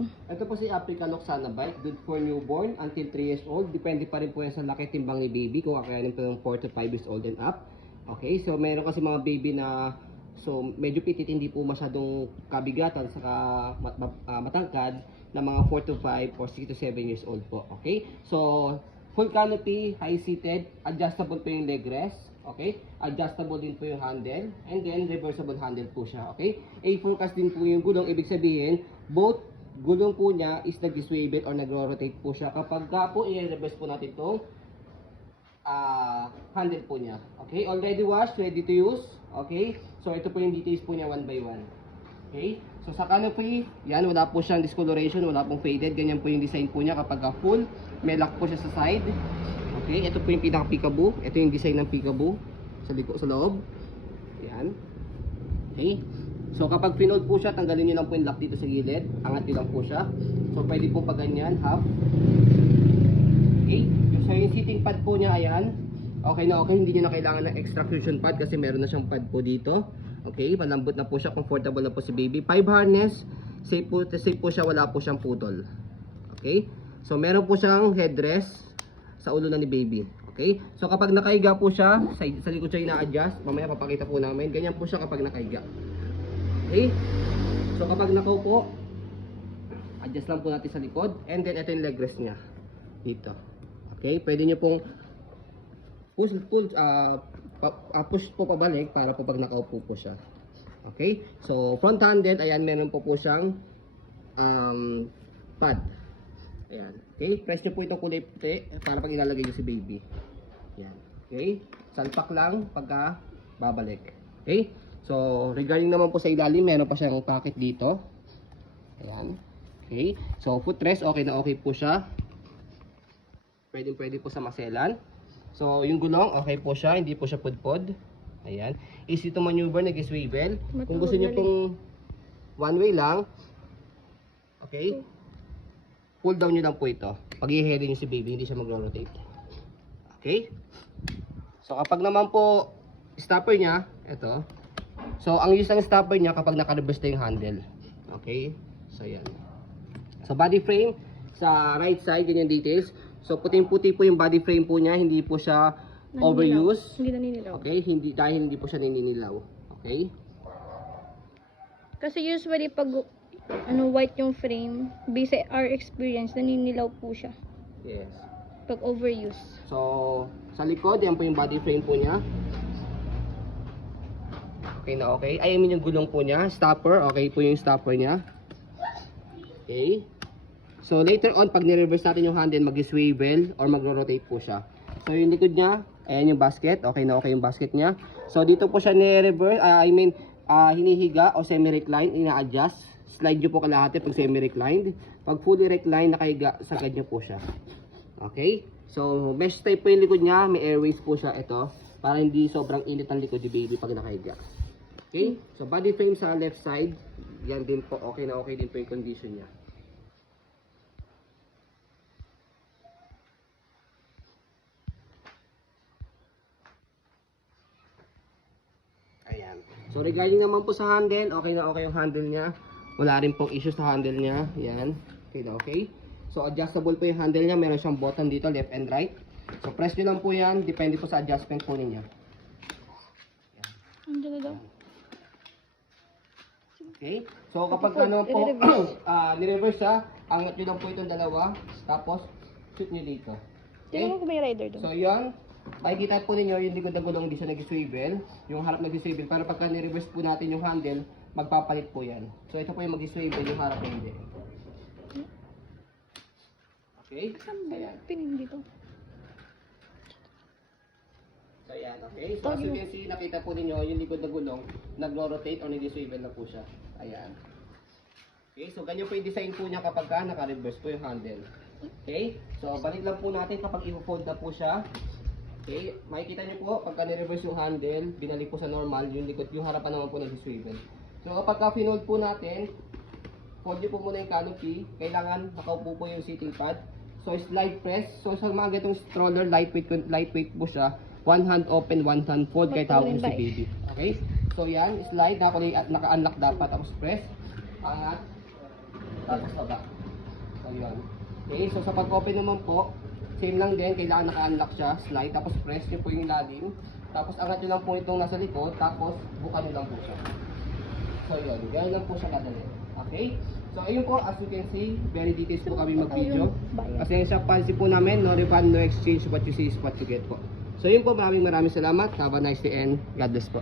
Ito po si Africa Loxana Bike, good for newborn until 3 years old. Depende pa rin po yan sa laki timbang ni baby kung kakayanin po ng 4 to 5 years old and up. Okay, so meron kasi mga baby na medyo pitit, hindi po masyadong kabigatan saka matangkad na mga 4 to 5 or 6 to 7 years old po. Okay, so full canopy, high seated, adjustable po yung leg rest. Okay, adjustable din po yung handle, and then reversible handle po siya. Okay, A-focus din po yung gulong, ibig sabihin both gulong po niya is nag-swivel or nag-rotate po siya kapag po i-reverse po natin itong handle po niya. Okay, already washed, ready to use. Okay, so ito po yung details po niya one by one. Okay, so sa canopy, yan, wala po siyang discoloration, wala pong faded, ganyan po yung design po niya kapag full. May lock po siya sa side. Okay, ito po yung pinaka-peekaboo. Ito yung design ng peekaboo sa loob. Yan. Okay. So kapag pinold po siya, tanggalin niyo lang po yung lock dito sa gilid. Angat niyo lang po siya. So pwede po pa ganyan, half. Okay. So yung sitting pad po niya, ayan. Okay na okay, hindi niyo na kailangan ng extra cushion pad kasi meron na siyang pad po dito. Okay, malambot na po siya, comfortable na po si baby. 5 harness, safe po siya, wala po siyang putol. Okay. So meron po siyang headrest sa ulo na ni baby. Okay? So kapag nakahiga po siya, sa likod siya ina-adjust. Mamaya papakita po namin. Ganyan po siya kapag nakahiga. Okay? So kapag nakaupo, adjust lang po natin sa likod. And then ito yung leg rest niya. Dito. Okay? Pwede nyo pong push po pabalik para po pag nakaupo po siya. Okay? So front handed, ayan, meron po siyang pad. Ayan. Okay, press nyo po itong kulay puti para pag ilalagay nyo si baby. Ayan. Okay, salpak lang pagka babalik. Okay, so regarding naman po sa ilalim, meron pa siyang pocket dito. Ayan. Okay, so footrest, okay na okay po siya. Pwede po sa maselan. So yung gulong, okay po siya, hindi po siya pudpod. Ayan. Easy to maneuver, nag-swivel. Kung gusto nyo pong one way lang, okay, pull down nyo lang po ito. Pag i-heading nyo si baby, hindi siya mag-rotate. Okay? So kapag naman po stopper niya, ito. So ang use ng stopper niya kapag naka-reverse na yung handle. Okay? So yan. So body frame, sa right side, yun yung details. So puting-puti po yung body frame po niya, hindi po siya overuse. Hindi naninilaw. Okay? Dahil hindi po siya naninilaw. Okay? Kasi usually pag white yung frame, based on our experience, naninilaw po siya Yes. pag overuse. So, sa likod, yan po yung body frame po niya. Okay na okay. I mean yung gulong po niya. Stopper, okay po yung stopper niya. Okay. So, later on, pag ni-reverse natin yung handle, mag-swivel or mag-rotate po siya. So, yung likod niya, ayan yung basket. Okay na okay yung basket niya. So, dito po siya ni-reverse, hinihiga o semi-recline, ina-adjust. Slide nyo po kalahati pag semi-reclined. Pag fully reclined, nakahiga, sagad nyo po siya. Okay? So, mesh type po yung likod niya. May airways po siya ito. Para hindi sobrang init ang likod ni baby pag nakahiga. Okay? So, body frame sa left side. Yan din po. Okay na okay din po yung condition niya. Ayan. So, regarding naman po sa handle, okay na okay yung handle niya. Wala rin pong issue sa handle niya. Yan. Okay na okay. So, adjustable po yung handle niya. Meron siyang button dito, left and right. So, press nyo lang po yan. Depende po sa adjustment po ninyo. Andiyan na daw. Okay. So, kapag ano po, ni-reverse siya, angat nyo lang po itong dalawa. Tapos, shoot nyo dito. Okay. Tingnan mo kung may rider doon. So, yan. Makikita po ninyo yung likod na gulong hindi siya nag-swivel. Yung harap nag-swivel. Para pagka ni-reverse po natin yung handle, magpapalit po yan. So, ito po yung mag-swivel, yung harap hindi. Okay? Ayan. Pinin dito. So, ayan. Okay? So, as you can see, nakita po ninyo yung likod na gulong, nag-rotate o nag-swivel na po siya. Ayan. Okay? So, ganyan po yung design po niya kapag naka-reverse po yung handle. Okay? So, balik lang po natin kapag i-fold na po siya. Okay? Makikita niyo po, pagka ni-reverse yung handle, binalik po sa normal, yung likod, yung harapan naman po nag-swivel. So kapag finold po natin, fold nyo po muna yung canopy. Kailangan nakaupo po yung sitting pad. So slide press. So sa mga ganitong stroller, lightweight po siya. One hand open, one hand fold, kahit hawak mo si baby. Okay? So yan, slide, naka-unlock dapat. Tapos press, angat, tapos baba. So yun. Okay, so sa pag-open naman po, same lang din, kailangan naka-unlock siya, slide, tapos press nyo po yung ilalim, tapos angat nyo lang po itong nasa likod, tapos bukan nyo lang po siya. So yun, ganyan lang po siya kadali. Okay? So ayun po, as you can see, very details po kami mag-video. Kasi sa policy po namin, no refund, no exchange, what you see is what you get po. So yun po, maraming salamat. Have a nice day and God bless po.